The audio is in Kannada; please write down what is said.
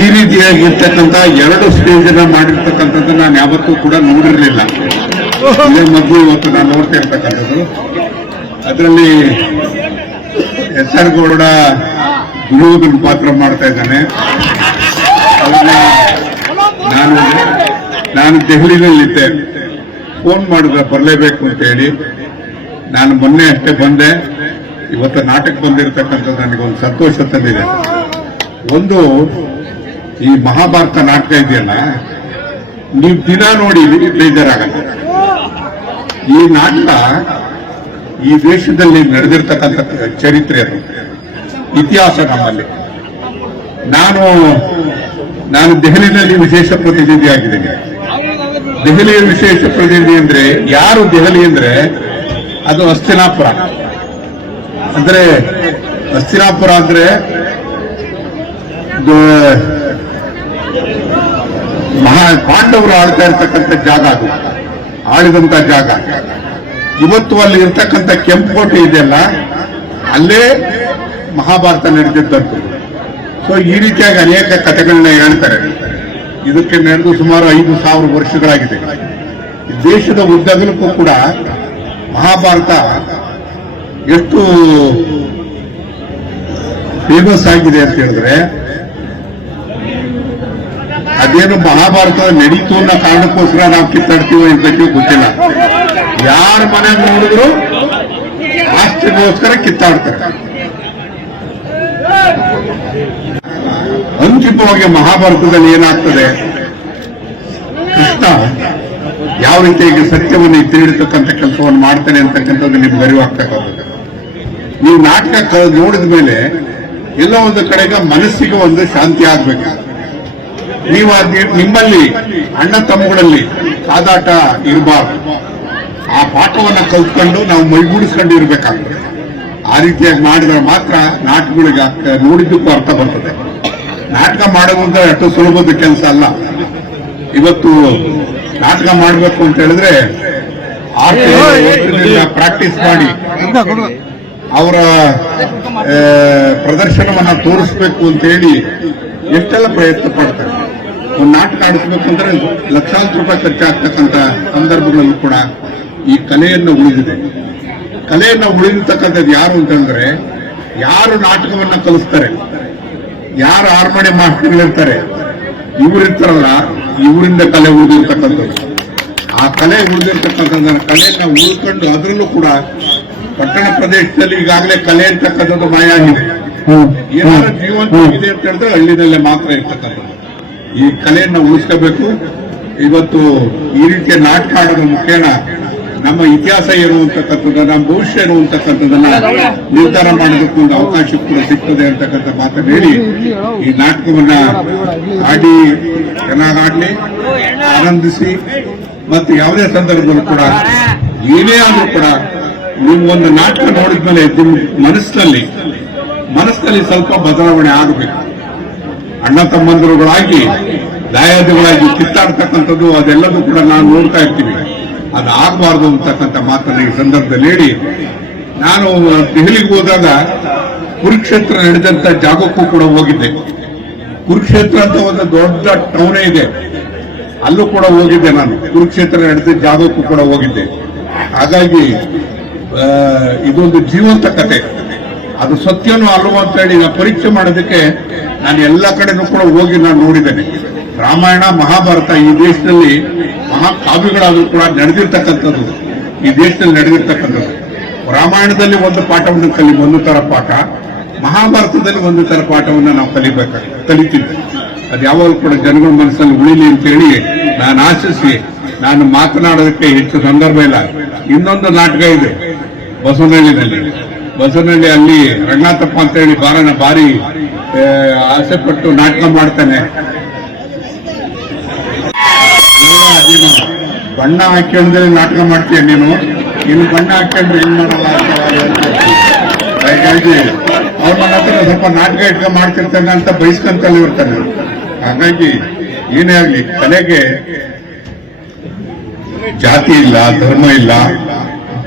ಈ ರೀತಿಯಾಗಿರ್ತಕ್ಕಂಥ ಎರಡು ಸ್ಟೇಜ್ ಅನ್ನ ಮಾಡಿರ್ತಕ್ಕಂಥದ್ದು ನಾನು ಯಾವತ್ತೂ ಕೂಡ ನೋಡಿರಲಿಲ್ಲ. ಇದೇ ಮೊದಲು ಇವತ್ತು ನಾನು ನೋಡ್ತಾ ಇರ್ತಕ್ಕಂಥದ್ದು. ಅದರಲ್ಲಿ ಎಸ್ ಆರ್ ಗೌಡ ಗುರುವಿನ ಪಾತ್ರ ಮಾಡ್ತಾ ಇದ್ದಾನೆ. ಅದನ್ನ ನಾನು ನಾನು ದೆಹಲಿನಲ್ಲಿದ್ದೆ ಫೋನ್ ಮಾಡಿದ್ರೆ ಬರಲೇಬೇಕು ಅಂತ ಹೇಳಿ. ನಾನು ಮೊನ್ನೆ ಅಷ್ಟೇ ಬಂದೆ. ಇವತ್ತು ನಾಟಕ ಬಂದಿರತಕ್ಕಂಥದ್ದು ನನಗೆ ಒಂದು ಸಂತೋಷ ತಂದಿದೆ. ಒಂದು ಈ ಮಹಾಭಾರತ ನಾಟಕ ಇದೆಯಲ್ಲ, ನೀವು ದಿನ ನೋಡಿ ಬೇಜಾರಾಗಲ್ಲ ಈ ನಾಟಕ ಈ ದೇಶದಲ್ಲಿ ನಡೆದಿರ್ತಕ್ಕಂಥ ಚರಿತ್ರೆ ಅದು. ಇತಿಹಾಸ ನಮ್ಮಲ್ಲಿ. ನಾನು ನಾನು ದೆಹಲಿನಲ್ಲಿ ವಿಶೇಷ ಪ್ರತಿನಿಧಿಯಾಗಿದ್ದೇನೆ ದೆಹಲಿಯ ವಿಶೇಷ ಪ್ರತಿನಿಧಿ ಅಂದ್ರೆ ಯಾರು ದೆಹಲಿ ಅಂದ್ರೆ? ಅದು ಹಸ್ತಿನಾಪುರ ಅಂದ್ರೆ ಹಸ್ತಿನಾಪುರ ಅಂದ್ರೆ ಮಹಾ ಪಾಂಡವರು ಆಳ್ತಾ ಇರ್ತಕ್ಕಂಥ ಜಾಗ ಅದು. ಆಳಿದಂತ ಜಾಗ. ಇವತ್ತು ಅಲ್ಲಿ ಇರ್ತಕ್ಕಂಥ ಕೆಂಪುಕೋಟೆ ಇದೆಯಲ್ಲ ಅಲ್ಲೇ ಮಹಾಭಾರತ ನಡೆದಿದ್ದಂತು ಸೊ ಈ ರೀತಿಯಾಗಿ ಅನೇಕ ಕಥೆಗಳನ್ನ ಹೇಳ್ತಾರೆ. ಇದಕ್ಕೆ ನಡೆದು ಸುಮಾರು ಐದು ಸಾವಿರ ವರ್ಷಗಳಾಗಿದೆ. ದೇಶದ ಉದ್ದಗಲಕ್ಕೂ ಕೂಡ ಮಹಾಭಾರತ ಎಷ್ಟು ಫೇಮಸ್ ಆಗಿದೆ ಅಂತ ಹೇಳಿದ್ರೆ ಅದೇನು ಮಹಾಭಾರತ ನಡೀತು ಅನ್ನೋ ಕಾರಣಕ್ಕೋಸ್ಕರ ನಾವು ಕಿತ್ತಾಡ್ತೀವಿ ಇರ್ತಕ್ಕೂ ಗೊತ್ತಿಲ್ಲ. ಯಾರ ಮನೆ ನೋಡಿದ್ರು ಆಸ್ತಿಗೋಸ್ಕರ ಕಿತ್ತಾಡ್ತಾರೆ. ಅಂತಿಮವಾಗಿ ಮಹಾಭಾರತದಲ್ಲಿ ಏನಾಗ್ತದೆ? ಕೃಷ್ಣ ಯಾವ ರೀತಿಯಾಗಿ ಸತ್ಯವನ್ನು ಎತ್ತಿ ಹಿಡಿತಕ್ಕಂಥ ಕೆಲಸವನ್ನು ಮಾಡ್ತೇನೆ ಅಂತಕ್ಕಂಥದ್ದು ನಿಮ್ಗೆ ಅರಿವಾಗ್ತಕ್ಕಂಥದ್ದು ನೀವು ನಾಟಕ ನೋಡಿದ ಮೇಲೆ ಎಲ್ಲ ಒಂದು ಕಡೆಗೆ ಮನಸ್ಸಿಗೆ ಒಂದು ಶಾಂತಿ ಆಗ್ಬೇಕು. ನೀವು ನಿಮ್ಮಲ್ಲಿ ಅಣ್ಣ ತಮ್ಮಗಳಲ್ಲಿ ಕಾದಾಟ ಇರಬಾರ್ದು. ಆ ಪಾಠವನ್ನು ಕಲ್ತ್ಕೊಂಡು ನಾವು ಮೈಗೂಡಿಸ್ಕೊಂಡು ಇರಬೇಕಾಗ್ತದೆ ಆ ರೀತಿಯಾಗಿ ಮಾಡಿದ್ರೆ ಮಾತ್ರ ನಾಟಕಗಳಿಗೆ ನೋಡಿದ್ದಕ್ಕೂ ಅರ್ಥ ಬರ್ತದೆ. ನಾಟಕ ಮಾಡೋದು ಅಷ್ಟು ಸುಲಭದ ಕೆಲಸ ಅಲ್ಲ. ಇವತ್ತು ನಾಟಕ ಮಾಡಬೇಕು ಅಂತ ಹೇಳಿದ್ರೆ ಪ್ರಾಕ್ಟೀಸ್ ಮಾಡಿ ಅವರ ಪ್ರದರ್ಶನವನ್ನ ತೋರಿಸ್ಬೇಕು ಅಂತ ಹೇಳಿ ಎಷ್ಟೆಲ್ಲ ಪ್ರಯತ್ನ ಪಡ್ತಾರೆ. ಒಂದು ನಾಟಕ ಆಡಿಸ್ಬೇಕಂದ್ರೆ ಲಕ್ಷಾಂತರ ರೂಪಾಯಿ ಖರ್ಚಾಗ್ತಕ್ಕಂಥ ಸಂದರ್ಭಗಳಲ್ಲೂ ಕೂಡ ಈ ಕಲೆಯನ್ನು ಉಳಿದಿದೆ. ಕಲೆಯನ್ನು ಉಳಿದಿರ್ತಕ್ಕಂಥದ್ದು ಯಾರು ಅಂತಂದ್ರೆ ಯಾರು ನಾಟಕವನ್ನ ಕಲಿಸ್ತಾರೆ ಯಾರು ಆರ್ಮಣೆ ಮಾಸ್ಟರ್ಗಳಿರ್ತಾರೆ ಇವರಿರ್ತಾರಲ್ಲ ಇವರಿಂದ ಕಲೆ ಉಳಿದಿರ್ತಕ್ಕಂಥದ್ದು. ಆ ಕಲೆ ಉಳಿದಿರ್ತಕ್ಕಂಥದ್ದನ್ನ ಕಲೆಯನ್ನ ಉಳ್ಕೊಂಡು ಅದರಲ್ಲೂ ಕೂಡ ಪಟ್ಟಣ ಪ್ರದೇಶದಲ್ಲಿ ಈಗಾಗಲೇ ಕಲೆ ಇರ್ತಕ್ಕಂಥದ್ದು ಮಾಯ ಆಗಿದೆ. ಜೀವಂತ ಇದೆ ಅಂತ ಹೇಳಿದ್ರೆ ಹಳ್ಳಿನಲ್ಲೇ ಮಾತ್ರ ಇರ್ತಕ್ಕಂಥದ್ದು. ಈ ಕಲೆಯನ್ನ ಉಳಿಸ್ಕೋಬೇಕು. ಇವತ್ತು ಈ ರೀತಿಯ ನಾಟಕ ಆಡೋದ್ರ ಮುಖೇನ ನಮ್ಮ ಇತಿಹಾಸ ಏನು ಅಂತಕ್ಕಂಥದ್ದು ನಮ್ಮ ಭವಿಷ್ಯ ಏನು ಅಂತಕ್ಕಂಥದ್ದನ್ನ ನಿರ್ಧಾರ ಮಾಡೋದಕ್ಕೂ ಒಂದು ಅವಕಾಶ ಕೂಡ ಸಿಗ್ತದೆ ಅಂತಕ್ಕಂಥ ಮಾತನ್ನು ಹೇಳಿ, ಈ ನಾಟಕವನ್ನ ಆಡಿ ಚೆನ್ನಾಗಾಡ್ಲಿ ಆನಂದಿಸಿ, ಮತ್ತು ಯಾವುದೇ ಸಂದರ್ಭದಲ್ಲೂ ಕೂಡ ಏನೇ ಆದರೂ ಕೂಡ ನಿಮ್ಗೊಂದು ನಾಟಕ ನೋಡಿದ್ಮೇಲೆ ನಿಮ್ಮ ಮನಸ್ಸಿನಲ್ಲಿ ಮನಸ್ಸಿನಲ್ಲಿ ಸ್ವಲ್ಪ ಬದಲಾವಣೆ ಆಗಬೇಕು. ಅಣ್ಣ ತಮ್ಮಂದಿರುಗಳಾಗಿ, ದಾಯಾದಿಗಳಾಗಿ ಕಿತ್ತಾಡ್ತಕ್ಕಂಥದ್ದು ಅದೆಲ್ಲದೂ ಕೂಡ ನಾನು ನೋಡ್ತಾ ಇರ್ತೀವಿ ಅದು ಆಗಬಾರ್ದು ಅಂತಕ್ಕಂಥ ಮಾತನ್ನು ಈ ಸಂದರ್ಭದಲ್ಲಿ ಹೇಳಿ. ನಾನು ದೆಹಲಿಗೆ ಹೋದಾಗ ಕುರುಕ್ಷೇತ್ರ ನಡೆದಂತ ಜಾಗಕ್ಕೂ ಕೂಡ ಹೋಗಿದ್ದೆ. ಕುರುಕ್ಷೇತ್ರ ಅಂತ ಒಂದು ದೊಡ್ಡ ಟೌನೇ ಇದೆ. ಅಲ್ಲೂ ಕೂಡ ಹೋಗಿದ್ದೆ ನಾನು. ಕುರುಕ್ಷೇತ್ರ ನಡೆದ ಜಾಗಕ್ಕೂ ಕೂಡ ಹೋಗಿದ್ದೆ. ಹಾಗಾಗಿ ಇದೊಂದು ಜೀವಂತ ಕತೆ. ಅದು ಸತ್ಯನೂ ಅಲ್ವೋ ಅಂತ ಹೇಳಿ ಪರೀಕ್ಷೆ ಮಾಡೋದಕ್ಕೆ ನಾನು ಎಲ್ಲ ಕಡೆನೂ ಕೂಡ ಹೋಗಿ ನಾನು ನೋಡಿದ್ದೇನೆ. ರಾಮಾಯಣ, ಮಹಾಭಾರತ ಈ ದೇಶದಲ್ಲಿ ಮಹಾಕಾವ್ಯಗಳಾದರೂ ಕೂಡ ನಡೆದಿರ್ತಕ್ಕಂಥದ್ದು. ಈ ದೇಶದಲ್ಲಿ ನಡೆದಿರ್ತಕ್ಕಂಥದ್ದು. ರಾಮಾಯಣದಲ್ಲಿ ಒಂದು ಪಾಠವನ್ನು ಕಲಿ, ಒಂದು ಥರ ಪಾಠ, ಮಹಾಭಾರತದಲ್ಲಿ ಒಂದು ಥರ ಪಾಠವನ್ನು ನಾವು ಕಲಿಬೇಕಾಗ್ತದೆ ಕಲಿತೀವಿ ಅದು ಯಾವಾಗಲೂ ಕೂಡ ಜನಗಳ ಮನಸ್ಸಲ್ಲಿ ಉಳಿಲಿ ಅಂತ ಹೇಳಿ ನಾನು ಆಶಿಸಿ, ನಾನು ಮಾತನಾಡೋದಕ್ಕೆ ಹೆಚ್ಚು ಸಂದರ್ಭ ಇಲ್ಲ. ಇನ್ನೊಂದು ನಾಟಕ ಇದೆ ಬಸವನಹಳ್ಳಿನಲ್ಲಿ ಬಸವನಹಳ್ಳಿ ಅಲ್ಲಿ ರಂಗನಾಥಪ್ಪ ಅಂತ ಹೇಳಿ ಬಾರನ ಬಾರಿ ಆಸೆ ಪಟ್ಟು ನಾಟಕ ಮಾಡ್ತಾನೆ. ನೀನು ಬಣ್ಣ ಹಾಕೊಂಡ್ರೆ ನಾಟಕ ಮಾಡ್ತೀಯ ನೀನು? ಇನ್ನು ಬಣ್ಣ ಹಾಕೊಂಡ್ರೆ ಏನ್ ಮಾಡಲ್ಲ ಹಾಗಾಗಿ ಅವ್ರ ನನ್ನ ಹತ್ರ ಸ್ವಲ್ಪ ನಾಟಕ ಇಟ್ಕೊಂಡು ಮಾಡ್ತಿರ್ತಾನೆ ಅಂತ ಬೈಸ್ಕೊಂತಲ್ಲಿ ಇರ್ತಾನೆ. ಹಾಗಾಗಿ ಏನೇ ಆಗ್ಲಿ ಕಲೆಗೆ ಜಾತಿ ಇಲ್ಲ, ಧರ್ಮ ಇಲ್ಲ.